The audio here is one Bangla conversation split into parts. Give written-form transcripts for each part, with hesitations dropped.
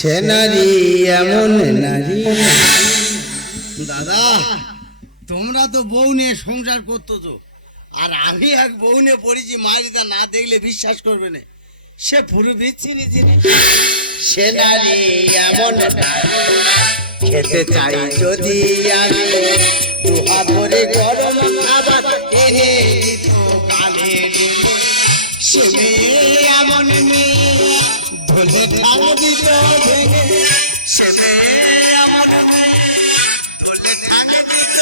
সে নারী এমন নারী। দাদা, তোমরা তো বউ নিয়ে সংসার করতো তো, আর আমি এক বউ নিয়ে পড়েছি, মায়েরিটা না দেখলে বিশ্বাস করবে না, সে পুরো বিচ্ছিরি জিনিস। সে নারী এমন নারী, খেতে চাই যদি আমি দুহা ভরে গরম খাবার এনে দিত গালে দিলে। সে মেয়ে এমন মেয়ে, ধরে ধান দিত ভেঙে। সে মেয়ে এমন মেয়ে, ধরে ধান দিত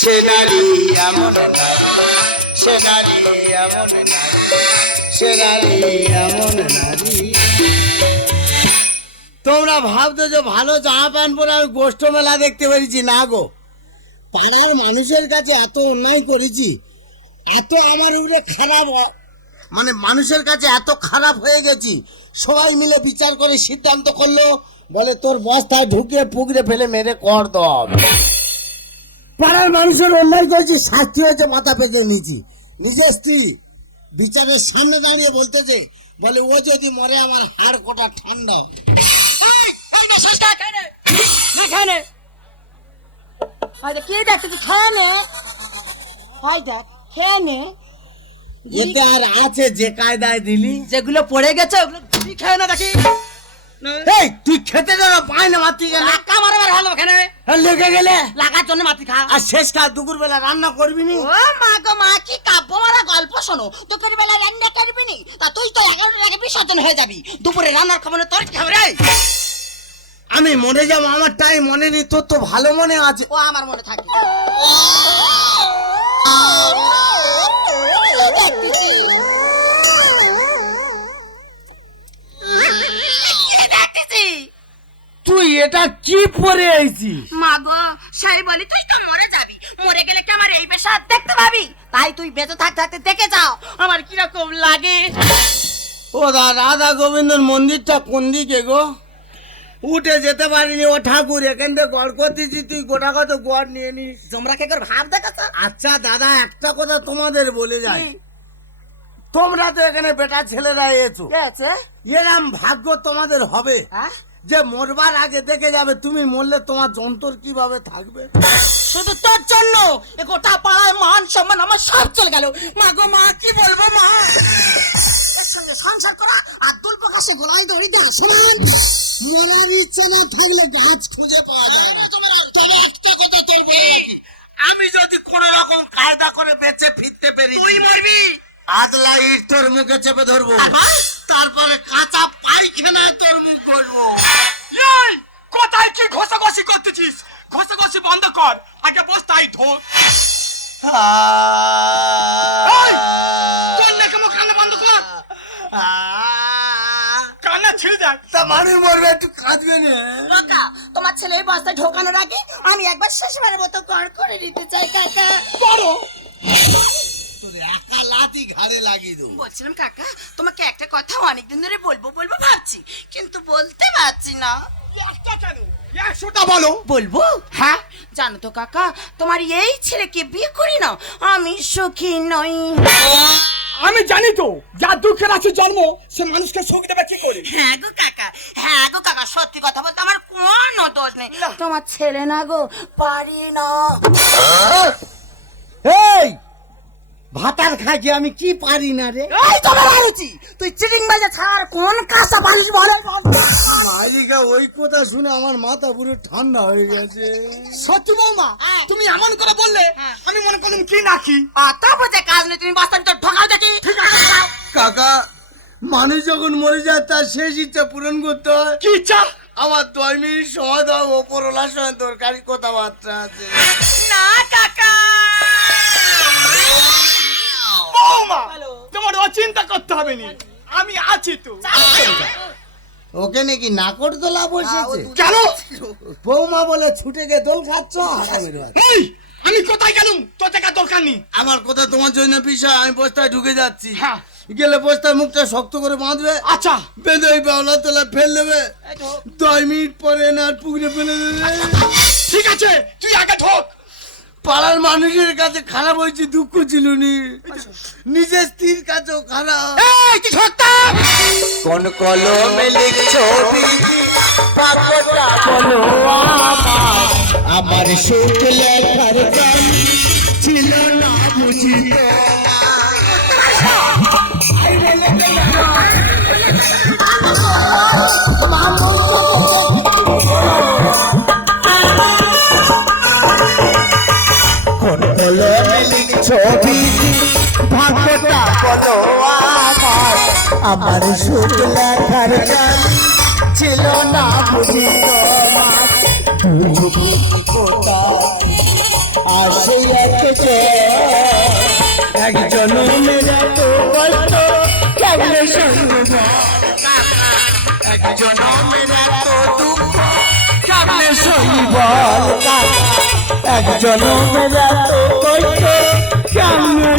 সে নারী এমন নারী, সে নারী এমন নারী, সে নারী এমন নারী। তোমরা ভাবতো যে ভালো জামা প্যান্ট পরে আমি গোষ্ঠ মেলা দেখতে পেরেছি, না গো। পাড়ার মানুষের কাছে এত অন্যায় করেছি, এত আমার উপরে খারাপ, মানে মানুষের কাছে এত খারাপ হয়ে গেছি, সবাই মিলে বিচার করে সিদ্ধান্ত করলো, বলে তোর বস্তায় ঢুকে পুকুরে ফেলে মেরে কর দাও। পাড়ার মানুষের অন্যায় করেছি, শাস্তি হয়েছে, মাথা পেতে নিয়েছি। নিজের স্ত্রী বিচারের সামনে দাঁড়িয়ে বলতেছে, বলে ও যদি মরে আমার হাড় কোটা ঠান্ডা। এতে আর আছে যে কায়দায় দিলি, যেগুলো পড়ে গেছে ওগুলো তুমি খায় না দেখি। এই তুই খেতে দেবে পায় না, মাতি গেলে টাকা মারবার হলো ওখানে লেগে গেলে লাগার জন্য মাটি খা। আর শেষ কাল দুপুর বেলা রান্না করবি নি। ও মা গো মা, কি কাব্য মারা গল্প শোনো। দুপুর বেলা রান্না করবি নি, তা তুই তো 11টার আগে বিসর্জন হয়ে যাবি। দুপুরে রান্নার খাবার তোর কি হবে রে? আমি মরে যাবো, আমার টাইম মনে নেই, তোর তো ভালো মনে আছে। ও আমার মনে থাকে। তুই এটা কি পরে আইছিস? মা গো, সাই বলি তুই তো মরে যাবি, মরে গেলে কি আমার এই বেশা দেখতে পাবি? তাই তুই বেঁচে থাকতে থাকতে দেখে যাও আমার কিরকম লাগে। ও দা রাধা গোবিন্দর মন্দিরটা কোন দিকে গো? উঠে যেতে পারিনি, ও ঠাকুর এখান থেকে গড় করতেছি, তুই গোটা কত গড় নিয়ে নিস। তোমরা কে করে ভাব দেখাচ্ছ? আচ্ছা দাদা, একটা কথা তোমাদের বলে যাই, তোমরা তো এখানে বেটা ছেলেরা এসো, এরম ভাগ্য তোমাদের হবে যে মরবার আগে দেখে যাবে তুমি মরলে তোমার যন্ত্র কিভাবে থাকবে। শুধু তোর জন্য এ গোটা পাড়ায় মান সম্মান আমার সব চলে গেল। মা গো মা, কি বলবো মা, এর সঙ্গে সংসার করা আর দুল প্রকাশে গোলায় দড়ি দেওয়া সমান। মরার ইচ্ছা না থাকলে গাছ খুঁজে পাওয়া যায় না। তবে একটা কথা তোর বলি, আমি যদি কোন রকম কায়দা করে বেঁচে ফিরতে পারি, তুই মরবি। আদলা ইট তোর মুখে চেপে ধরবো, তারপরে কাঁচা পায়খানায় তোর মুখ ধরবো। এই কোথায় কি ঘষাঘষি করতেছিস? ঘষাঘষি বন্ধ কর, আগে বস্তায় ধো। এই, তোর নাকি মুখ কান্না বন্ধ কর। কান্না ছেড়ে দেখ। তা মানুষ মরবে, একটু কাঁদবে না। কাকা, তোমার ছেলে এই বস্তায় ঢোকানোর আগে আমি একবার শেষবারের মতো কর করে নিতে চাই কাকা। করো। একা লাঠি ঘাড়ে লাগিয়ে দেবো। বলছিলাম কাকা, তোমাকে একটা কথা অনেকদিন ধরে বলবো বলবো ভাবছি, কিন্তু বলতে পারছি না। একটা কেন, 100টা বলো। বলবো? হ্যাঁ, জানো তো কাকা, তোমার এই ছেলেকে বিয়ে করি না আমি সুখী নই। আমি জানি তো, যার দুঃখের আছে জন্ম সে মানুষকে সুখ দেবে কি করে। হ্যাঁ গো কাকা, হ্যাঁ গো কাকা, সত্যি কথা বলতে আমার কোনো দোষ নেই। তোমার ছেলে না গো, পারি না। এই ভাতার খাইছি আমি, কি পারি না রে? এই তো বেরোচ্ছি, তুই চিটিং বাজে ছাড় কোন কাঁচা পালিশ বলে। মাইরিকা ওই কথা শুনে আমার মাথা পুরো ঠান্ডা হয়ে গেছে। সত্যি বৌমা, তুমি এমন করে বললে আমি মনে করলাম কি নাকি। তারপর যে কাজ নেই, তুমি বাস্তার ভিতর ঢোকাও দেখি। ঠিক আছে কাকা, মানুষ যখন মরে যায় তার শেষ ইচ্ছা পূরণ করতে হয়। কি ইচ্ছা? আমার 2 মিনিট সময় দাও, ওপরওয়ালার সঙ্গে দরকারি কথাবার্তা আছে। না কাকা। বৌমা, তোমার অচিন্তা করতে হবে না, আমি আছি তো। ওকে নাকি নাকর দোলা বসেছে? কেন? বৌমা বলে ছুটে গিয়ে দোল খাচ্ছ। এই, আমি কোথায় গেলুম? তোর দেখা দরকার নেই। আমার কথা তোমার জন্য বিষয়, আমি বস্তায় ঢুকে যাচ্ছি। হ্যাঁ, গেলে বস্তার মুখটা শক্ত করে বাঁধবে, আচ্ছা। বেঁধে ওই বাউলা তোলা ফেল দেবে, 2 মিনিট পরে না পুকুরে ফেলে দেবে। তুই আগে ঢোক। পাড়ার মানুষের কাছে খারাপ হয়েছে, দুঃখ ছিল নি, নিজের স্ত্রীর কাছেও খারাপ। এই তুই ঢোকতা। কোন কলমে লিখছো পাগলা বলো আমার সুখ লেখার গান ছিল না বুঝি কোন কলমে লিখছো ভাগ্যটা বলো আমার আমার সুখ লেখার গান ছিল না বুঝি আসে একজন মেরা তো বলতো কেমনে শুনব একজন মেরা তো দুঃখ কেমনে শুনব একজন মেরা তো বলতো কেমনে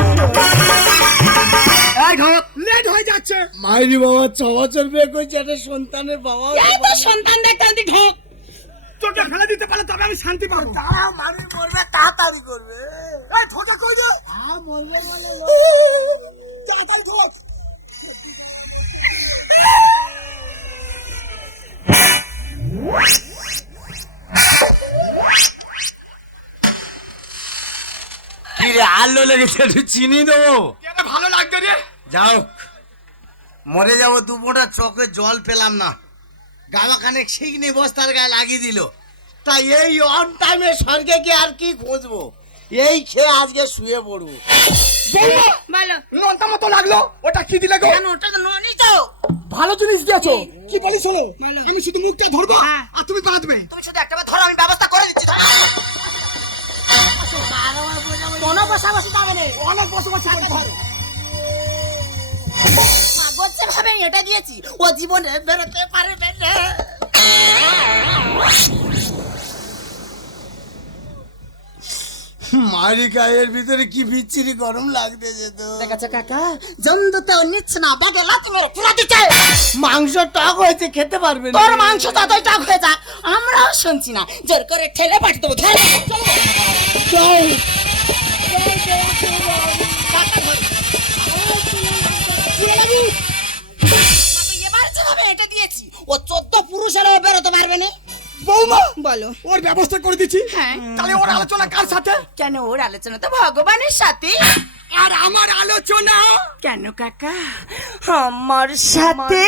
লেট হয়ে যাচ্ছে। মাইরি বাবা 6 বছর বিয়ে করছে, একটা সন্তানের বাবা। এই তো সন্তান দেখতে আনতে ঢোক। চোখটা ফেলে দিতে পারলে তবে আমি শান্তি পাবো। তারা মারি মরবে, তাড়াতাড়ি করবে। এই ঠোঁটা কই দে। মরবে মানে তাড়াতাড়ি ঢোক। কি রে, আলো লেগেছে, একটু চিনি দেবো? এটা ভালো লাগবে রে। যাও, মরে যাবো, 2 ফোঁটা চোখে জল পেলাম না। গালাখানে শিগনি বস্তার গায়ে লাগিয়ে দিল। তাই এই অন টাইমে স্বর্গে কি আর কি খুঁজবো, এই খেয়ে আজকে শুয়ে পড়বো। বলো নন্তা মতো লাগলো। ওটা কি দিলে গো? কেন ওটা তো ননি তো। ভালো জিনিস দিয়েছো। কি বলিস হলো? আমি শুধু মুখটা ধরবো আর তুমি বাঁধবে। তুমি শুধু একটাবার ধরো, আমি ব্যবস্থা করে দিচ্ছি। ধরো কোনো বসাবসি যাবে না, অনেক বসবাস করে ধরো। মাগছে ভাবে এটা দিয়েছি, ও জীবনে বেরোতে পারবে না। মারি গায়ের ভিতরে কি বিচ্ছিরি গরম লাগতেছে তো। দেখাচ্ছ কাকা, জন্দুতে নিচ্ছে না, বাগে লাথি মেরে পুরা দিচ্ছে। মাংস টক হয়েছে, খেতে পারবে না। তোর মাংস ততই টক হয়ে যাক, আমরাও শুনছি না, জোর করে ঠেলে পাঠিয়ে দেবো। ধরে যাও। এবার যেভাবে এটা দিয়েছি, ও 14 পুরুষেরও বেরোতে পারবে না। বৌমা বলো। ওর ব্যবস্থা করে দিচ্ছি। হ্যাঁ। তাহলে ওর আলোচনা কার সাথে? কেন ওর আলোচনা তো ভগবানের সাথে। আর আমার আলোচনা কেন কাকা? আমার সাথে।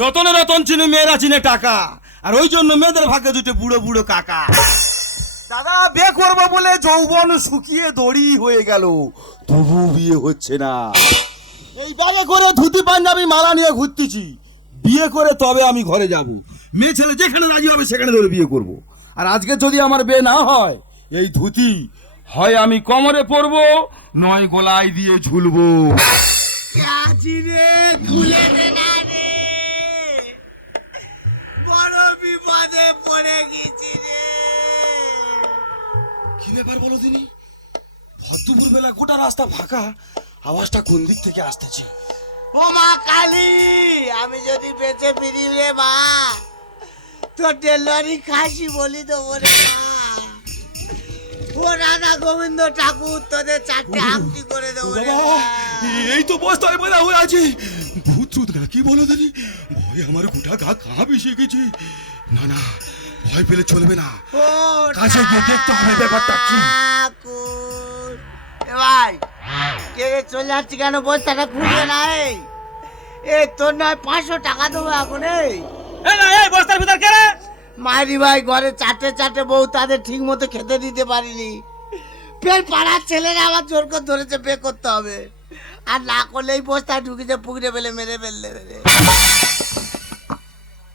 রতনে রতন চিনে মেয়েরা চিনে টাকা, আর ওই জন্য মেয়েদের ভাগ্যে জুটে বুড়ো বুড়ো কাকা। দাদা বিয়ে করবো বলে যৌবন শুকিয়ে দড়ি হয়ে গেল, তবু বিয়ে হচ্ছে না। এই ব্যাগে করে ধুতি পাঞ্জাবি মালা নিয়ে ঘুরতেছি, বিয়ে করে তবে আমি ঘরে যাব। মেয়ে ছেলে যেখানে রাজি হবে সেখানে ধরে বিয়ে করব। আর আজকে যদি আমার বিয়ে না হয়, এই ধুতি হয় আমি কোমরে পরবো, নয় গলায় দিয়ে ঝুলবো। খুলে দে না রে, বড় বিপদে পড়ে গেছি রে। কি ব্যাপার বলো দিনি? ভদ্রপুর বেলা গোটা রাস্তা ফাঁকা, আওয়াজটা কোন দিক থেকে আসতেছে? ও মা কালী, আমি যদি বেঁচে ফিরি রে মা, তোর ডেলারি খাসি বলি দেবো রে মা। ও রাধা গোবিন্দ ঠাকুর, তোদের 4টে আংটি করে দেবো রে মা। এই তো বস্তায় বেলা হয়ে আছে, ভূত চুত না কি বলো দিনি? ভয় আমার গোটা গা কাঁপ এসে গেছে। না না, ভয় পেলে চলবে না, ও কাছে গিয়ে দেখতে হবে ব্যাপারটা কি। ঠাকুর, এ ভাই কে রে, চলে যাচ্ছি কেন? বস্তাটা খুলবে না। এই তোর নয় 500 টাকা দেবো এখন। এই বস্তার ভিতর কে রে? মাইরি ভাই, ঘরে 4টে বউ, তাদের ঠিক মতো খেতে দিতে পারিনি। ফের পাড়ার ছেলেরা আবার জোর করে ধরেছে বে করতে হবে, আর না করলে এই বস্তায় ঢুকিতে পুকুরে ফেলে মেরে ফেললে।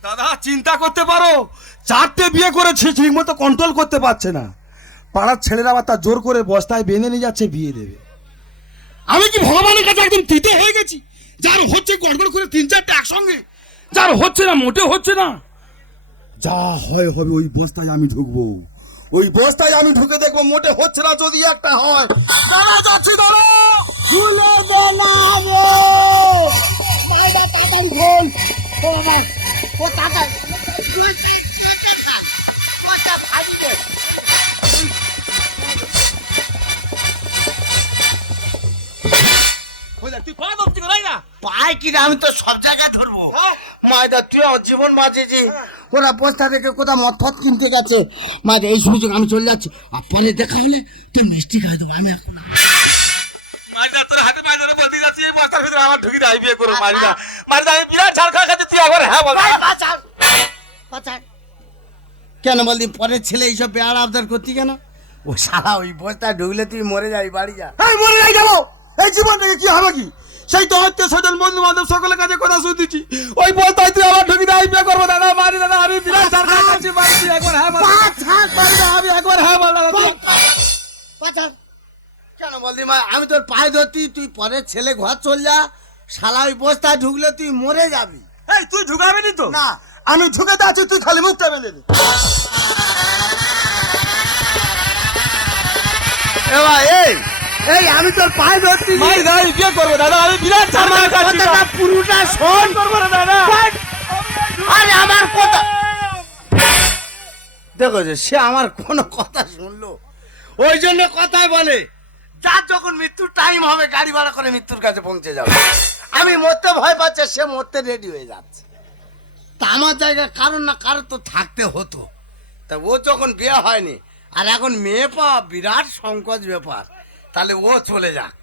দাদা চিন্তা করতে পারো, 4টে বিয়ে করেছে, ঠিক মতো কন্ট্রোল করতে পারছে না। পাড়ার ছেলেরা আবার তার জোর করে বস্তায় বেঁধে নিয়ে যাচ্ছে বিয়ে দেবে। আমি কি ভগবানের কাছে একদম তিতে হয়ে গেছি? যার হচ্ছে গড়গড় করে 3-4টা একসঙ্গে, যার হচ্ছে না মোটে হচ্ছে না। যা হয় হবে, ওই বস্তায় আমি ঢুকবো, ওই বস্তায় আমি ঢুকে দেখবো মোটে হচ্ছে না, যদি একটা হয়। দাঁড়া যাচ্ছি, দাঁড়া। খুলে দে না গো। মাইদা তাড়াতাড়ি খোল। ও বাবা, ও তাড়াতাড়ি। তুই পা ধরছি না? পায় কি রে, আমি তো সব জায়গায় ধরবো। মাইদা তুই আমার জীবন বাঁচিয়েছি। ওরা বস্তা থেকে কোথাও মদ ফদ কিনতে গেছে। মাইদা এই সুযোগ আমি চলে যাচ্ছি, আর পরে দেখা হলে তুই মিষ্টি খাই দেবো। আমি এখন মারিদা তোর হাতে পায়ে ধরে বলতে যাচ্ছি, এই বস্তার ভিতরে আমার ঢুকি দাই বিয়ে করো। মারিদা, মারিদা আমি বিরাট ঝাড় খাওয়া খাচ্ছি, তুই একবার হ্যাঁ বল। কেন বলদি পরের ছেলে এইসব বেড়া আবদার করতি কেন? ও সারা ওই বস্তায় ঢুকলে তুই মরে যাবি, বাড়ি যা। এই মরে যাই যাবো, এই জীবন থেকে কি হবে কি? সেই তো হচ্ছে স্বজন বন্ধু বান্ধব সকলের কাছে কথা শুনতেছি, ওই বস্তায় তুই আমার ঢুকি দাই বিয়ে করবো। দাদা মারি, দাদা আমি বিরাট ঝাড় খাওয়া খাচ্ছি, মারি তুই একবার হ্যাঁ বল। মারিদা আমি একবার হ্যাঁ বল দাদা। কেন বলদি মা, আমি তোর পায়ে ধরতি, তুই পরের ছেলে ঘর চল যা। শালা ওই বস্তায় ঢুকলে তুই মরে যাবি। এই তুই ঢুকাবি নি তো? না। আমি ঢুকে আছি, তুই খালি মুখটা বেঁধে দে। এই আমি তোর পায়ে ধরতি। মারিদা আমি বিয়ে করবো দাদা, আমি বিরাট ঝাড় খাওয়া খাচ্ছি। কথাটা পুরোটা শোন। করবো না দাদা। আরে আমার কথা দেখো যে সে আমার কোনো কথা শুনলো, ওই জন্য কথাই বলে যার যখন মৃত্যুর টাইম হবে গাড়ি ভাড়া করে মৃত্যুর কাছে পৌঁছে যাবে। আমি মরতে ভয় পাচ্ছে, সে মরতে রেডি হয়ে যাচ্ছে। তা আমার জায়গায় কারণ না কারণ তো থাকতে হতো। তা ও যখন বিয়ে হয়নি আর এখন মেয়ে পাওয়া বিরাট সংকট ব্যাপার, তাহলে ও চলে যাক।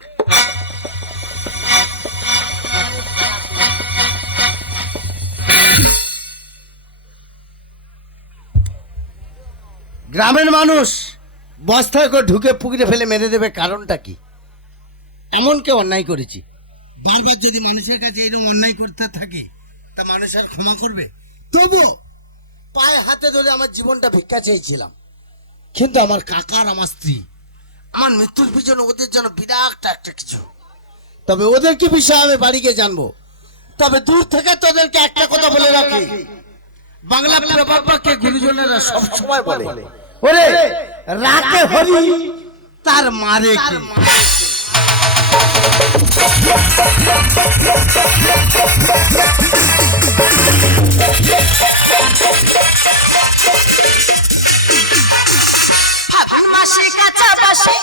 গ্রামের মানুষ বস্তায় করে ঢুকে পুকুরে ফেলে মেরে দেবে, কারণটা কি? এমন কে অন্যায় করেছি? বারবার যদি মানুষের কাছে এরকম অন্যায় করতে থাকে তা মানুষ আর ক্ষমা করবে? তবু পায়ে হাতে ধরে আমার জীবনটা ভিক্ষা চেয়েছিলাম, কিন্তু আমার কাকার আমার স্ত্রী আমার মৃত্যুর পিছনে ওদের জন্য বিরাট একটা কিছু। তবে ওদের কি বিষয় আমি বাড়ি গিয়ে জানবো। তবে দূর থেকে তোদেরকে একটা কথা বলে রাখি, বাংলা প্রবাদ বাক্যে গুরুজনেরা সব সময় বলে, ওরে রাতে হরি তার মারে কে। ফাগুন মাসে কাঁচা বাসে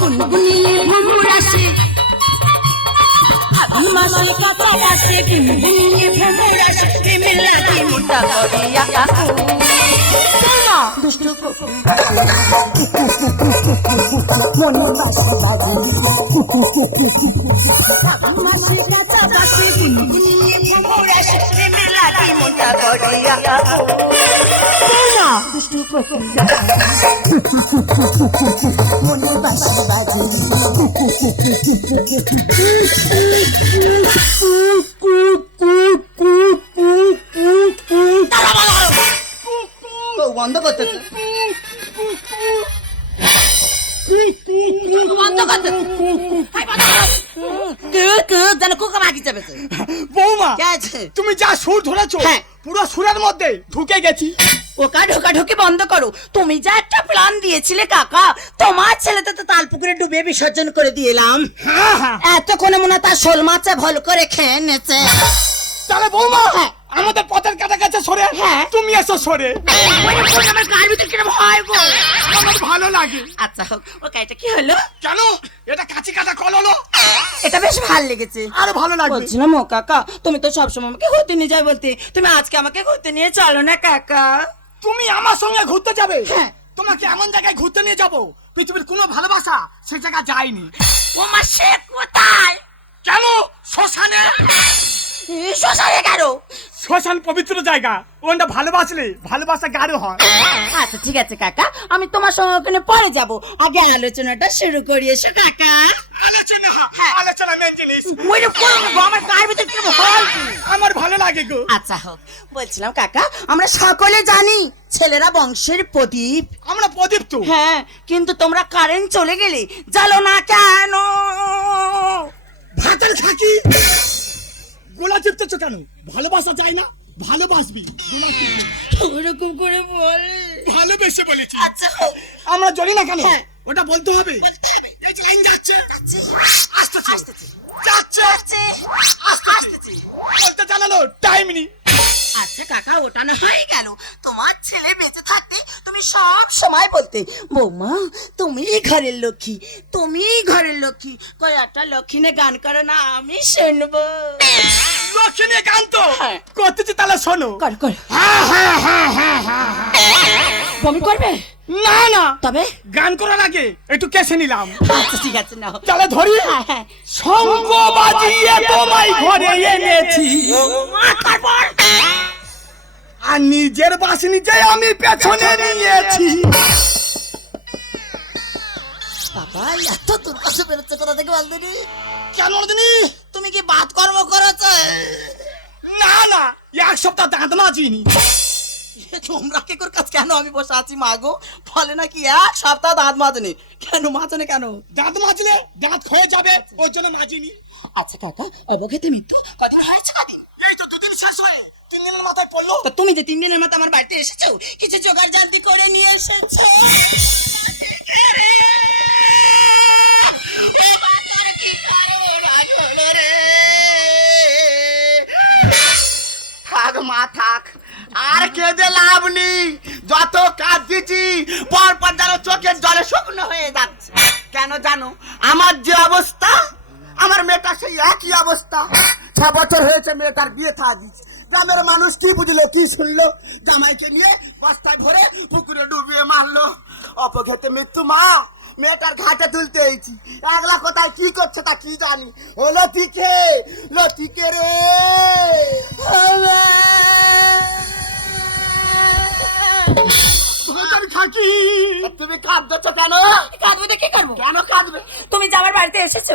গুনগুনিয়ে ভ্রমর আসে। ফাগুন মাসে কাঁচা বাসে গুনগুনিয়ে ভ্রমর আসে। প্রেমের লাগে মুন্ডা করিয়া চল না দুষ্ট ফাগুন মাসে কাঁচা বাসে গুনগুনিয়ে ভ্রমর আসে। প্রেমের লাগে মুন্ডা করিয়া চল না দুষ্ট মনের বাসা বাজে। বন্ধ করতেছে, বন্ধ করতে যেন কুকা মাগি যাবে। বৌমা কে আছে? তুমি যা সুর ধরেছো হ্যাঁ। পুরো সুরের মধ্যে ঢুকে গেছি। ওকা ঢোকাঢুকি বন্ধ করো। তুমি যা একটা প্ল্যান দিয়েছিলে কাকা, তোমার ছেলেতে তো তালপুকুরে ডুবে বিসর্জন করে দিয়েলাম। হ্যাঁ হ্যাঁ, এতক্ষণে মনে হয় তার শোল মাছে ভল করে খেয়ে নেছে। তাহলে বৌমা আমাদের পথের কাটা কাছে সরে, হ্যাঁ। তুমি এসো সরে। আমার গায়ের ভিতরে কিরম হয় গো। আমার ভালো লাগে। আচ্ছা হোক, ওকে এটা কি হলো? কেন এটা কাঁচি কাটা কল হলো? এটা বেশ ভালো লেগেছে। আরো ভালো লাগবে। বলছিলাম ও কাকা, তুমি তো সবসময় আমাকে ঘুরতে নিয়ে যাই বলতে, তুমি আজকে আমাকে ঘুরতে নিয়ে চলো না কাকা। তুমি আমার সঙ্গে ঘুরতে যাবে? হ্যাঁ। তোমাকে এমন জায়গায় ঘুরতে নিয়ে যাবো পৃথিবীর কোনো ভালোবাসা সে জায়গা যায়নি। ও মা সে কোথায়? কেন শ্মশানে? শ্মশানে কেন? শ্মশান পবিত্র জায়গা, ওখানটা ভালোবাসলে ভালোবাসা গাঢ় হয়। আচ্ছা ঠিক আছে কাকা, আমি তোমার সঙ্গে ওখানে পরে যাব। আগে আলোচনাটা শুরু করি এসো কাকা। আলোচনা মেন জিনিস। ওই যে করবো গো, আমার গায়ের ভিতরে কিরকম হয় কি? আমার ভালো লাগে গো। আচ্ছা হোক, বলছিলাম কাকা, আমরা সকলে জানি ছেলেরা বংশের প্রদীপ। আমরা প্রদীপ তো। হ্যাঁ, কিন্তু তোমরা কারেন্ট চলে গেলে জ্বালো না কেন? ভাতের খাকি গোলা চিপতেছো কেন? ভালোবাসা যায় না? ভালোবাসবি। ওরকম করে বলে ভালোবেসে বলেছি। আচ্ছা হোক। আমরা জানি না কেন হ্যাঁ। ওটা বলতে হবে। বলতে হবে। এই যে লাইন যাচ্ছে আসতেছে আসতেছে। যাচ্ছে আসছে। আসতেছে। বলতে জানালো টাইম নেই। আচ্ছা কাকা, ওটা না হয়ে গেল। তোমার ছেলে বেঁচে থাকতে তুমি সব সময় বলতে, বৌমা তুমি ঘরের লক্ষ্মী, তুমি ঘরের লক্ষ্মী। কই একটা লক্ষ্মী গান করো না, আমি শুনবো। লক্ষ্মী নিয়ে গান তো হ্যাঁ। করতেছি, তাহলে শোনো। কর কর। বমি করবে? না না, তবে গান করার আগে একটু কেসে নিলাম। আচ্ছা ঠিক আছে নাও। তাহলে ধরি। হ্যাঁ হ্যাঁ। শঙ্খ বাজিয়ে তোমায় ঘরে এনেছি, তারপর আর নিজের বাস নিজে আমি পেছনে নিয়েছি। বাবা এত তোর কাছে বেরোচ্ছে কোথা থেকে বলদিনি? কেন দিনি? তুমি কি বাদ কর্ম করেছো? না না, এক সপ্তাহ দাঁত মাজিনি। তোমরা কি করে কাজ? কেন আমি বসে আছি মা গো? বলে নাকি এক সপ্তাহ দাঁত মাজনি। কেন মাজনে কেন? দাঁত মাজলে দাঁত ক্ষয়ে যাবে, ওই জন্য মাজিনি। আচ্ছা কাকা, অবগত মৃত্যু কদিন হয়েছে? কদিন? এই তো 2 দিন শেষ হয়ে 3 দিনের মাথায় পড়লো। তো তুমি যে 3 দিনের মতো আমার বাড়িতে এসেছো, কিছু জোগাড় জান্তি করে নিয়ে এসেছো? থাক মা থাক, আর কেঁদে লাভ নেই। যত কাজ দিচ্ছি পর পর যেন চোখের জলে শুকনো হয়ে যাচ্ছে। কেন জানো? আমার যে অবস্থা, আমার মেয়েটার সেই একই অবস্থা। 6 বছর হয়েছে মেয়েটার বিয়ে থা দিচ্ছে। গ্রামের মানুষ কি বুঝলো কি শুনলো? জামাইকে নিয়ে বস্তায় ভরে পুকুরে ডুবিয়ে মারলো। অপঘাতে মৃত্যু মা, মেয়েটার ঘাটে তুলতে হয়েছি। একলা কোথায় কি করছে তা কি জানি। ও লতিকে, লতিকে রে আমি থাকি। তুমি কাঁদছো কেন? কাঁদবে তো কি করবো? কেন কাঁদবে? তুমি যে আমার বাড়িতে এসেছো,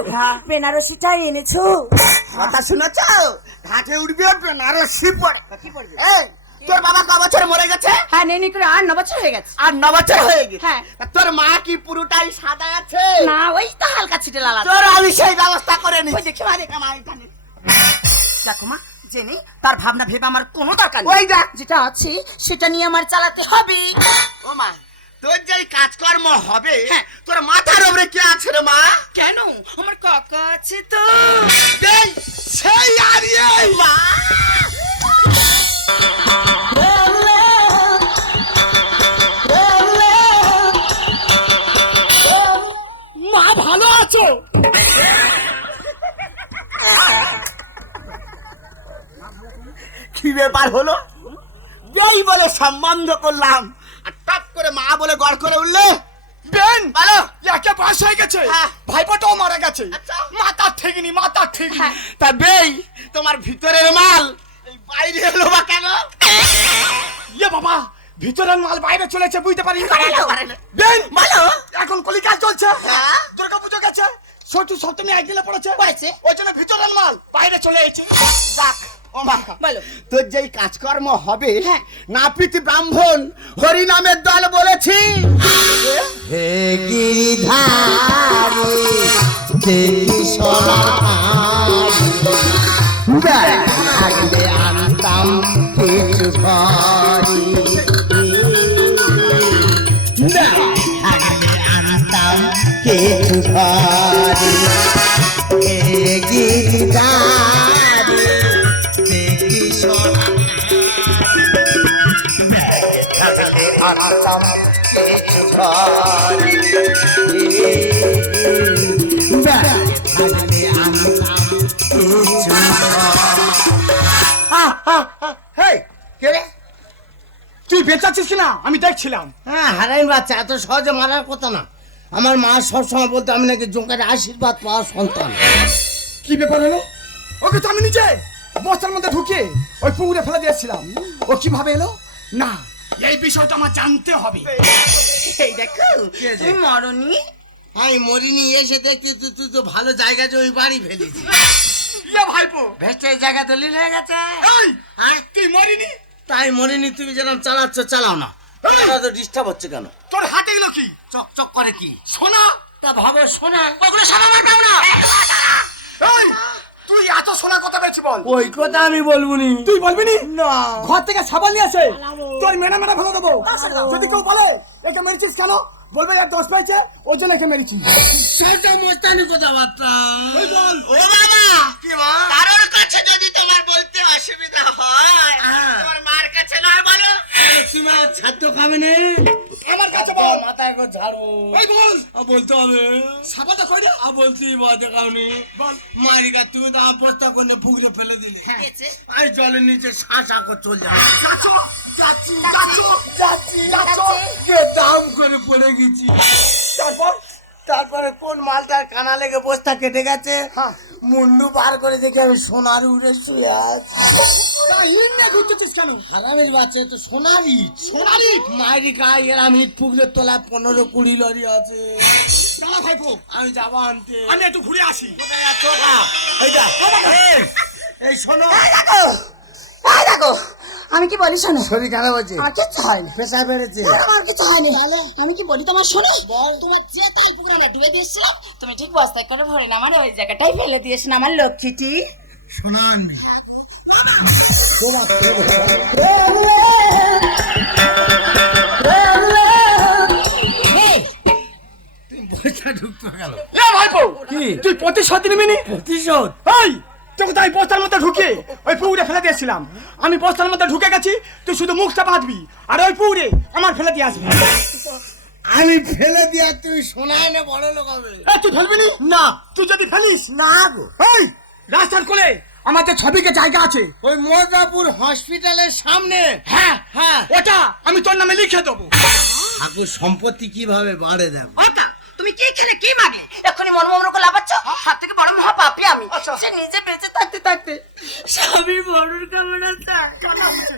বেনারসিটা এনেছো? কথা শুনেছ? ঘাটে উঠবে বেনারসি পড়ে। কি পড়বে? এই তোর বাবা ক বছর মরে গেছে? হ্যাঁ নেই করে 8-9 বছর হয়ে গেছে। আর 9 বছর হয়ে গেছে। হ্যাঁ। তোর মা কি পুরোটাই সাদা আছে? না ওই তো হালকা ছিটে লাল আছে। তোর আমি সেই ব্যবস্থা করে নি। ওই দেখি মা, দেখো মা এখানে। দেখো মা, জেনে তার ভাবনা ভেবে আমার কোনো দরকার নেই। ওই দেখ। যেটা আছে সেটা নিয়ে আমার চালাতে হবে। ও মা, তোর যেই কাজকর্ম হবে, হ্যাঁ। তোর মাথার উপরে কে আছে রে মা? কেন? আমার কাকা আছে তো। এই সেই আর এই মা। মা ভালো আছো? কি ব্যাপার হলো? যেই বলে সম্বন্ধ করলাম আর টপ করে মা বলে গড় করে উঠলে। বেন বলো। একে বয়স হয়ে গেছে, হ্যাঁ। ভাইপোটাও মারা গেছে। আচ্ছা। মাথা ঠিক নি, মাথা ঠিক নি। তা বেই তোমার ভিতরের মাল এই বাইরে এলো বা কেন? ইয়ে বাবা, ভিতরের মাল বাইরে চলেছে, বুঝতে পারি। পারে না। বেন বলো। এখন কলিকাল চলছে, হ্যাঁ। দুর্গা পুজো গেছে, ষষ্ঠী সপ্তমী একদিনে পড়েছে, পড়েছে। ওই জন্য ভিতরের মাল বাইরে চলে এসেছে। যাক, ও মা, বলো। তোর যেই কাজকর্ম হবে, নাপিত ব্রাহ্মণ হরি নামের দল বলেছি। হে গিরিধারী দেখি আগলে আনতাম কিছু ঘরি, আগলে আনতাম কিছু ঘরি। হে গিরিধারী দেখি আগলে আনতাম কিছু ঘরি, আগলে আনতাম কিছু ঘরি। তুই বেঁচাচ্ছিস কিনা আমি দেখছিলাম। হ্যাঁ, হারাইন বাচ্চা এত সহজে মারার কথা না। আমার মা সবসময় বলতো আমি নাকি জোকারে আশীর্বাদ পাওয়ার সন্তান। কি ব্যাপার হলো? ওকে তো আমি নিজে বস্তার মধ্যে ঢুকিয়ে ওই পুকুরে ফেলে দিয়েছিলাম। ও কিভাবে এলো? না, এই বিষয়টা আমার জানতে হবে। এই দেখো, তুমি মরনি। আমি মরিনি, এসে দেখতে তুই তো ভালো জায়গা ওই বাড়ি ফেলেছি। ইয়ে ভাইপো, ভেস্টের জায়গা দলিল হয়ে গেছে। এই হ্যাঁ, তুই মরিনি? তাই মরিনি। তুমি যেরকম চালাচ্ছ চালাও না। তো ডিস্টার্ব হচ্ছে কেন? তোর হাতে গেল কি? চকচক করে কি? সোনা। তা ভাবে শোনা। ওগুলো সব আমার দাও না। এই তুই এত শোনা কথা বলছি বল। ওই কথা আমি বলবো নি। তুই বলবি নি? না ঘর থেকে সাবান নিয়ে আসে তোর মেনা মেনা ফেলে দেবো। যদি কেউ বলে একে মেরেছিস কেন, বলবে আর দোষ পেয়েছে ওর জন্য একে মেরেছি। সেটা মস্তানি কথাবার্তা। ওই বল। ও বাবা, কি মা? কারোর কাছে যদি তোমার বলতে অসুবিধা হয়, তোমার মার কাছে নয় বলো। তুমি আমার ছাত্র খাবে নে। আমার কাছে বল। মাথায় করে ঝাড়ু। ওই বল। বলতে হবে। সাবানটা কই রে? বলছি বাদে কাউনি। বল। মারিকা তুমি তো আমার বস্তা করে পুকুরে ফেলে দিলে। হয়েছে? আর জলের নিচে শাঁসা করে চলে যাবে। যাচ্ছো যাচ্ছি যাচ্ছো যাচ্ছি যাচ্ছো। দাম করে পড়ে গেছি। তারপর তারপরে কোন মালটার কানা লেগে বস্তা কেটে গেছে, হ্যাঁ। মুন্ডু বার করে দেখে আমি সোনার উড়ে শুয়ে আছি। ইন নিয়ে ঘুরতেছিস কেন? হারামির বাচ্চা তো সোনারি। সোনালি মারিকা এরাম ইট পুকুরের তলায় 15-20 লরি আছে। দাঁড়া ভাইপো, আমি যাবো আনতে। আমি একটু ঘুরে আসি। কোথায় যাচ্ছ গা? এই যা। এই শোনো, এই দেখো, আমি কি বলি শোনো। শরীর খারাপ হচ্ছে, আমার কিচ্ছু হয়নি। প্রেসার বেড়েছে। আমার কিছু হয়নি। আমি কি বলি তোমার শোনো, তোমার যে তাই পুকুরে আমরা ডুবে দিয়েছিলাম, তুমি ঠিক বস্তায় করে ভরে না আমার ওই জায়গাটাই ফেলে দিয়েছেন আমার লক্ষ্মীটি। বস্তা ঢুকতে গেল। এ ভাইপো, কি? তুই প্রতিশোধ নিবি নি? প্রতিশোধ? এই তোকে তাই বস্তার মধ্যে ঢুকে ওই পুকুরে ফেলে দিয়েছিলাম। আমি বস্তার মধ্যে ঢুকে গেছি, তুই শুধু মুখটা বাঁধবি আর ওই পুকুরে আমার ফেলে দিয়ে আসবি। আমি ফেলে দিয়া তুমি সোনা এনে বড় লোক হবে। তুই ফেলবি নি? না। তুই যদি ফেলিস, না গো, এই রাস্তার কোলে আমাদের 6 বিঘে জায়গা আছে। ওই মোজাপুর হসপিটালের সামনে। হ্যাঁ হ্যাঁ, ওটা আমি তোর নামে লিখে দেবো। ঠাকুর সম্পত্তি কিভাবে বাড়ে দেব? ওটা তুমি কি খেলে কি মাগে এখনই মর্মমরকে লাপাচ্ছ। হাত থেকে বড় মহা পাপি আমি। সে নিজে বেঁচে থাকতে থাকতে স্বামীর বড়র কামড়া চায়,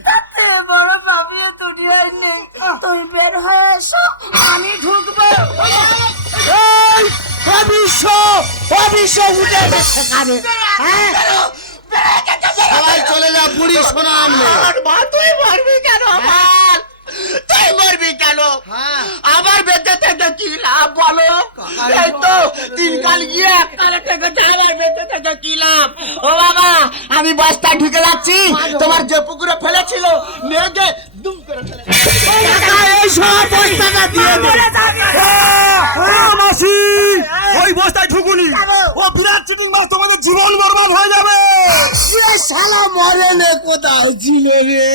তাতে বড় পাপি দুনিয়ায় নেই। তুমি বের হয়ে এসো, আমি ঢুকবো। উঠে সেখানে। হ্যাঁ, সবাই চলে যা, বুড়ি সোনা আনবে। তুই মরবি কেন? তুই মরবি কেন? হ্যাঁ। আবার বেঁচে থেকে কি লাভ বলো? এই তো 3 কাল গিয়ে 1 কাল থেকে আবার বেঁচে থেকে কি লাভ? ও বাবা, আমি বস্তা ঢুকে যাচ্ছি, তোমার যে পুকুরে ফেলেছিল নেগে দুম করে ফেলে। এই সব বস্তাটা দিয়ে দে। মাসি, ওই বস্তায় ঢুকুনি, ও বিরাট চিটিং মাছ, তোমাদের জীবন বরবাদ হয়ে যাবে। এ শালা মরে নে, কোথায় ছিল রে?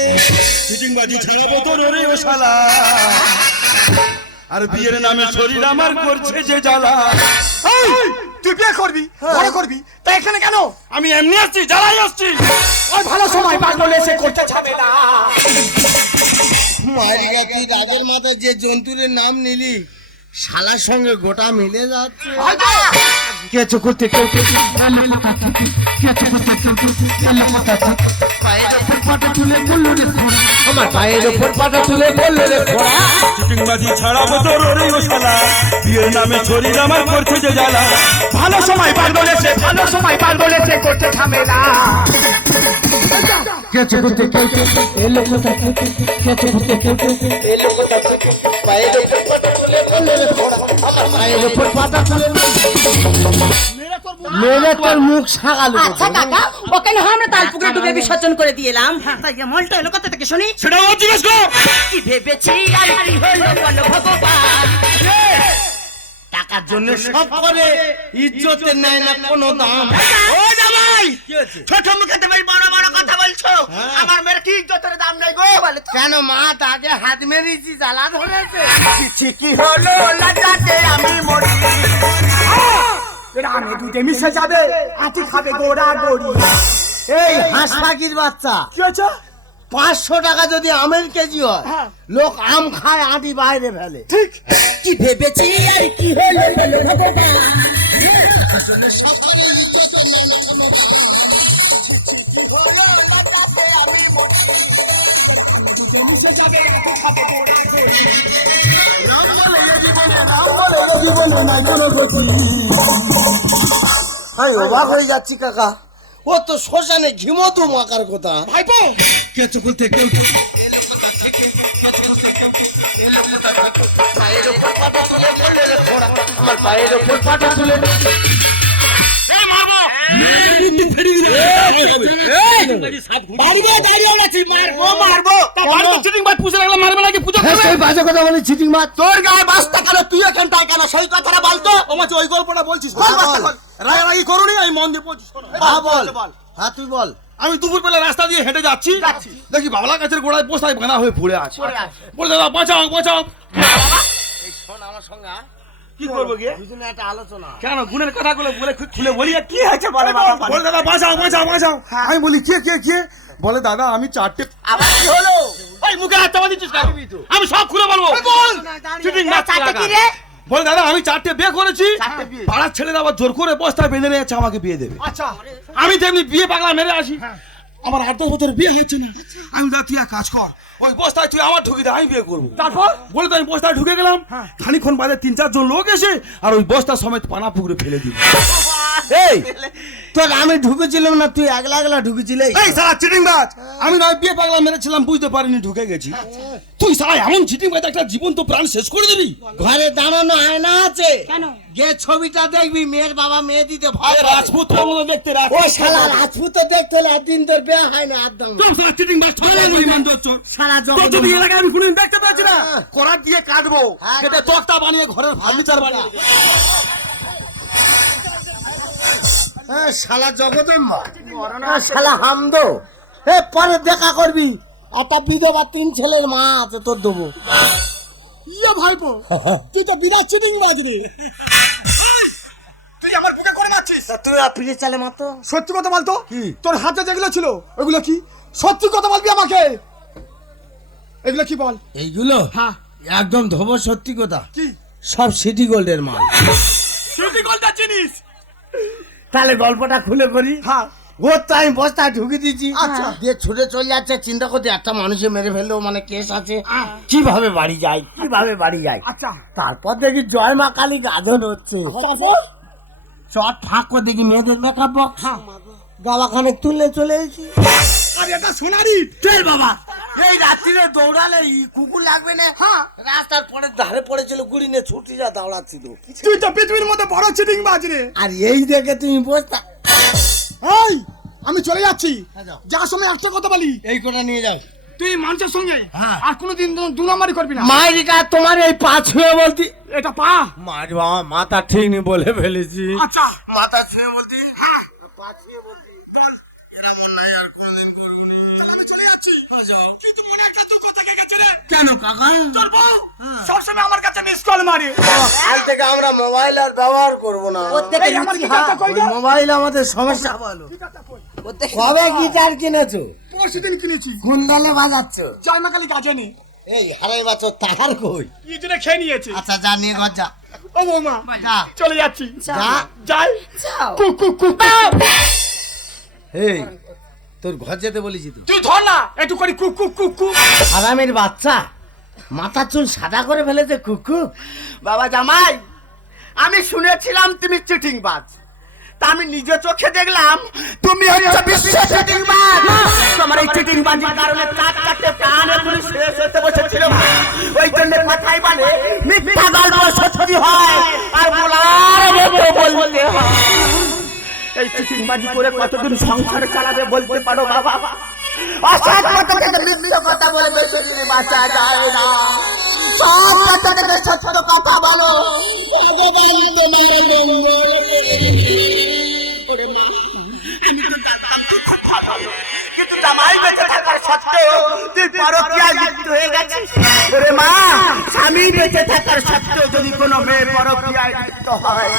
চিটিং বাজি ছেড়ে তো রে ও শালা। আর বিয়ের নামে শরীর আমার করছে যে জ্বালা। এই, তুই বিয়ে করবি, বড় করবি, তা এখানে কেন? আমি এমনি আসছি, জ্বালাই আসছি। ওই ভালো সময় পাগল এসে করতে ছাবে না। মারিকা, তুই রাতের মাথায় যে জন্তুরের নাম নিলি, শালার সঙ্গে গোটা মিলে যাচ্ছে। কেঁচো করতে কেউ আমার পায়ের ওপর পাটা তুলে বললে রে খোড়া। চিটিং বাজি ছাড়াবো তো রে ও শালা। বিয়ের নামে শরীর আমার করছে যে জ্বালা। ভালো সময় পাগল এসে, ভালো সময় পাগল এসে করতে ছাবে না। কেঁচো করতে কেউ এলো কোথা থেকে, কেঁচো করতে কেউ এলো কোথা থেকে, পায়ের ওপর পাটা তুলে বললে রে খোড়া। আমার পায়ের ওপর পাটা তুলে মেরে তোর মুখ সাগালো। আচ্ছা কাকা, ওকে না আমরা তাল পুকুরে ডুবে বিসর্জন করে দিলাম। তাই মলটা এলো কথা থেকে শুনি। সেটা ও জিজ্ঞেস কর। কি ভেবেছি আর কি হলো বলো ভগবান। টাকার জন্য সব করে, ইজ্জতের নেয় না কোনো দাম। ও জামাই, কি হয়েছে? ছোট মুখে তুমি বড় বড় কথা বলছো। আমার মেয়ের কি ইজ্জতের দাম নেই গো? বলে তো। কেন মা, তাকে হাত মেরেছি, জ্বালা ধরেছে? কি হলো লাগাতে আমি মরি। রানে দুধে মিশে যাবে, আটি খাবে গোড়া গড়ি। এই হাঁস পাখির বাচ্চা, কি হয়েছে? 500 টাকা যদি আমের কেজি হয়, লোক আম খায়, আটি বাইরে ফেলে। ঠিক। কি ভেবেছি আর কি হলো বলো ভগবান। আমি অবাক হয়ে যাচ্ছি কাকা, ও তো শ্মশানে ঘিমতো মাকার কথা। ভাইপো, কেঁচো করতে কেউ আমার পায়ের ওপর পাটা তুলে ফেরি সেই বাজে কথা বলি চিটিং মার তোর গায়ে বাস্তা কেন তুই এখানটায় কেন সেই কথাটা বলতো ওই গল্পটা বলছিস বল। রাগারাগি করুনি আমি মন দিয়ে বলছি হ্যাঁ বল হ্যাঁ তুই বল আমি দুপুরবেলা রাস্তা দিয়ে হেঁটে যাচ্ছি দেখি বাবলা গাছের গোড়ায় বস্তায় বাঁধা হয়ে পড়ে আছে বলে দাদা বাঁচাও বাঁচাও শোন আমার সঙ্গে কি করবো গিয়ে দুজনে একটা আলোচনা কেন গুণের কথাগুলো বলে খুলে বলি কি হয়েছে বলে দাদা বাঁচাও বাঁচাও বাঁচাও আমি বলি কে বলে দাদা আমি চারটে আবার কি হলো? ওই মুখে হাত চাপা দিচ্ছিস কেন? আমি সব খুলে বলবো চিটিং মাছ চারটে কি রে? বলে দাদা আমি চারটে বিয়ে করেছি চারটে বিয়ে? পাড়ার ছেলেরা আবার জোর করে বস্তায় বেঁধে নিয়েছে আমাকে বিয়ে দেবে আচ্ছা আমি তেমনি বিয়ে পাগলা মেরে আসি আমার 8-10 বছর বিয়ে হচ্ছে না আমি বলি, তুই এক কাজ কর ওই বস্তায় তুই আমার ঢুকি দে আমি বিয়ে করবো তারপর বলে তো আমি বস্তায় ঢুকে গেলাম খানিক্ষণ বাদে 3-4 জন লোক এসে আর ওই বস্তা সমেত পানা পুকুরে ফেলে দিল এই তোর আমি ঢুকেছিলাম না তুই একলা একলা ঢুকেছিলি এই সারা চিটিং বাজ আমি নয় বিয়ে পাগলা মেরেছিলাম বুঝতে পারিনি ঢুকে গেছি তুই সারা এমন চিটিং বাজ একটা জীবন্ত প্রাণ শেষ করে দিবি ঘরে দাঁড়ানো আয়না আছে কেন? যে ছবিটা দেখবি মেয়ের বাবা মেয়ে দিতে ভয় আরে রাজপুত্র মতো দেখতে ও শালা রাজপুত তো দেখতে হলে একদিন তোর বিয়ে হয় না একদম চিটিং বাজ ছয় সারা তোর জগৎ যদি এলাকায় আমি কোনোদিন দেখতে পেয়েছি না হ্যাঁ। করার দিয়ে কাটবো হ্যাঁ। কেটে তক্তা বানিয়ে ঘরের ফার্নিচার বানিয়ে হ্যাঁ শালা জগদম্বা শালা হামদো এ পরে দেখা করবি একটা বিধবা 3 ছেলের মা আছে তোর দেবো ইয়ে ভাইপো তুই তো বিরাট চিটিং বাজ রে তুই আমার বুকে করে মারছিস তুই ফিরে চালে মাতো সত্যি কথা বলতো কি? তোর হাতে যেগুলো ছিল ওগুলো কি সত্যি কথা বলবি আমাকে এগুলো কি বল এইগুলো হ্যাঁ একদম ধোবো সত্যি কথা কি সব সিটি গোল্ডের মাল তুই কোনটা চিনিস তাহলে গল্পটা খুলে করি হ্যাঁ ওর তো আমি বস্তায় ঢুকে দিয়েছি আচ্ছা। দিয়ে ছুটে চলে যাচ্ছে চিন্তা করতে একটা মানুষে মেরে ফেললেও মানে কেস আছে কিভাবে বাড়ি যায় আচ্ছা তারপর দেখি জয় মা কালী গাজন হচ্ছে চট ফাঁক করে দেখি মেয়েদের মেকআপ বক্স গালাখানে তুলে চলে এসেছি আর এটা সোনারি চল বাবা এই রাত্রিরে দৌড়ালে কুকুর লাগবে না হ্যাঁ রাস্তার পরে ধারে পড়েছিল গুড়ি নিয়ে ছুটি যা দৌড়াচ্ছিল তুই তো পৃথিবীর মধ্যে বড় চিটিং বাজ রে আর এই দেখে তুমি বসতা এই আমি চলে যাচ্ছি হ্যাঁ, যাও। যাওয়ার সময় একটা কথা বলি এই কোটা নিয়ে যাও তুই মানুষের সঙ্গে হ্যাঁ। আর কোনোদিন দু নম্বরই করবি না মায়েরিকা তোমার এই পা ছুঁয়ে বলতি এটা পা মার বাবা মাথা ঠিক নেই বলে ফেলেছি আচ্ছা মাথা ছুঁয়ে বলতি পা ছুঁয়ে বলতি কেন কাকা সবসময় আমার কাছে মিস কল মারে আজ থেকে আমরা মোবাইল আর ব্যবহার করবো না প্রত্যেকের এই আমার রুচি গিটারটা হয়। কই রে? মোবাইল আমাদের সমস্যা বলো প্রত্যেকের কবে গিটার কিনেছো পরশুদিন কিনেছি কুন্ডালে বাজাচ্ছ জয়মাকালী গাজেনি এই হারাই বাচ্চা তার কই ইজনে খেয়ে নিয়েছে আচ্ছা যা নিয়ে ঘর যা ও বৌমা যা চলে যাচ্ছি যা যাই যাও। কু কু কু এই তোর ঘর যেতে বলেছি তো তুই ধর না একটু করে কু কু কু কু হারামের বাচ্চা মাথা চুল সাদা করে ফেলেছে কুকু বাবা জামাই আমি শুনেছিলাম তুমি চিটিং বাজ তা আমি নিজে চোখে দেখলাম তুমি হচ্ছে বিশ্ব চিটিং বাজ তোমার এই চিটিং বাজির কারণে 4-4টে প্রাণ এখনই শেষ হতে বসেছিল ওই জন্য কথাই বলে মিথ্যা গল্প সত্যি হয় আর বলার বলতে হয় এই চিটিং বাজি করে কতদিন সংসার চালাবে বলতে পারো বাবা অসৎ কথা থেকে মিথ্যা কথা বলে বেশি দিন বাঁচা যায় না সব কথা থেকে সত্য কথা বলো ভগবান তোমার মঙ্গল ওরে মা আমি তো জানতাম তুই খুব ভালো কিন্তু জামাই বেঁচে থাকার সত্ত্বেও তুই পরকীয়ায় লিপ্ত হয়ে গেছিস ওরে মা স্বামী বেঁচে থাকার সত্ত্বেও যদি কোনো মেয়ে পরকীয়ায় লিপ্ত হয়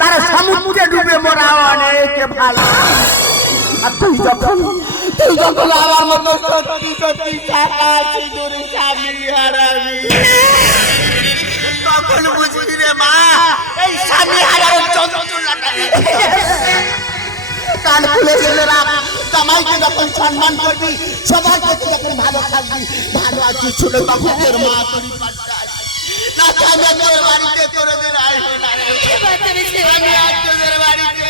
তার সমুদ্রে ডুবে মরা অনেক ভালো আর তুই যখন আমার মতো সত্যি সত্যি টাকা সিঁদুর স্বামী হারাবি তখন বুঝবি রে মা এই স্বামী হারানোর যন্ত্রণাটা কান খুলে গেলে জামাইকে যখন সম্মান করবি সবার প্রতি যখন ভালো থাকবি ভালো আছিস ছিল তখন তোর মা তোরই পাশে আসবে না আমি তোর বাড়িতে তোদের আসবো না আমি আর তোদের বাড়িতে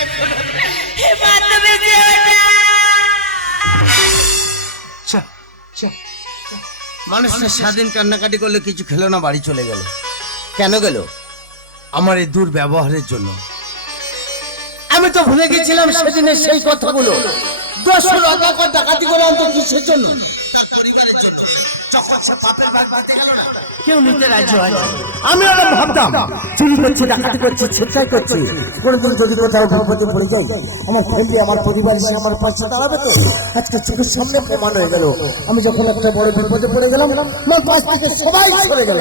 মানুষটা স্বাধীন কান্নাকাটি করলে কিছু খেলো না বাড়ি চলে গেল কেন গেল আমার এই দুর্ব্যবহারের জন্য আমি তো ভুলে গেছিলাম সেদিনের সেই কথাগুলো দশশো টাকা করে ডাকাতি করে আনতো কিসের জন্য? কেউ নিতে রাজি হয় না। আমি ওরা ভাবতাম চুরি করছি, ডাকাতি করছি, ছিনতাই করছি, কোনোদিন যদি কোথাও বিপদে পড়ে যাই আমার ফ্যামিলি, আমার পরিবার এসে আমার পাশে দাঁড়াবে তো। আজকে চোখের সামনে প্রমাণ হয়ে গেল, আমি যখন একটা বড় বিপদে পড়ে গেলাম আমার পাশ থেকে সবাই সরে গেল।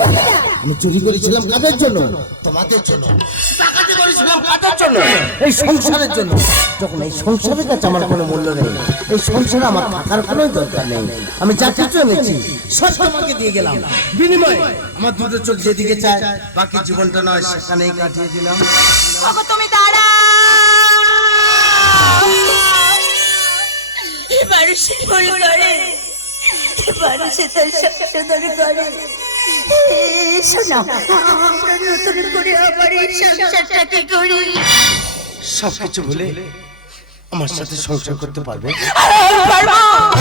আমি চুরি করেছিলাম কাদের জন্য? তোমাদের জন্য। ডাকাতি করেছিলাম কাদের জন্য? এই সংসারের জন্য। যখন এই সংসারের কাছে আমার কোনো মূল্য নেই, এই সংসারে আমার থাকার কোনো দরকার নেই, আমি যা কিছু এনেছি সব তোমাকে দিয়ে গেলাম, বিনিময়ে আমার দুটো চোখ যেদিকে চায় বাকি জীবনটা নয় সেখানেই কাটিয়ে দিলাম। ওগো তুমি দাঁড়াও, মানুষে ভুল করে, মানুষে তার সংশোধন করে। শোনো, আমরা নতুন করে আবার এই সংসারটাকে করি। সবকিছু ভুলে আমার সাথে সংসার করতে পারবে? পারবো।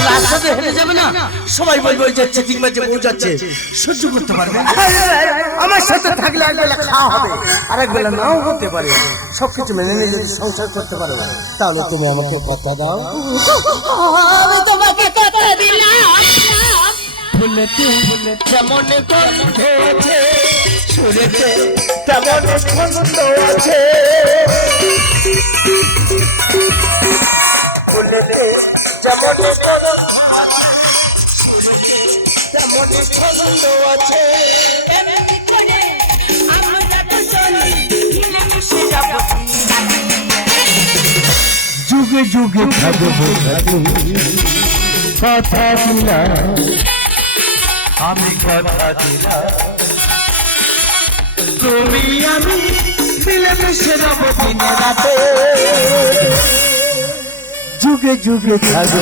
রাস্তাতে হেঁটে যাবে না, সবাই বলবে ওই যাচ্ছে ঠিক মাঝে বউ যাচ্ছে, সহ্য করতে পারবে? আমার সাথে থাকলে একবেলা খাওয়া হবে আর একবেলা নাও হতে পারে, সবকিছু মেনে নিয়ে যদি সংসার করতে পারো তাহলে তুমি আমাকে কথা দাও। আমি তোমাকে কথা দিলাম। ফুলেতে ফুলেতে যেমন গন্ধ আছে, সুরেতে তেমন ছন্দ আছে, ফুলেতে যেমন গন্ধ তেমন ছন্দ আছে, এমনি করে আমরা দুজন মিলেমিশে যাব। যুগে যুগে থাকবো কথা দিলাম, আমি কথা দিলাম, তুমি আমি মিলেমিশে যাব দিন রাতে, যুগে যুগে থাকবো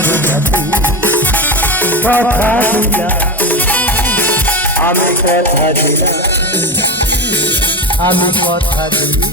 কথা দিলাম, আমি কথা দিলাম, আমি কথা দিলাম।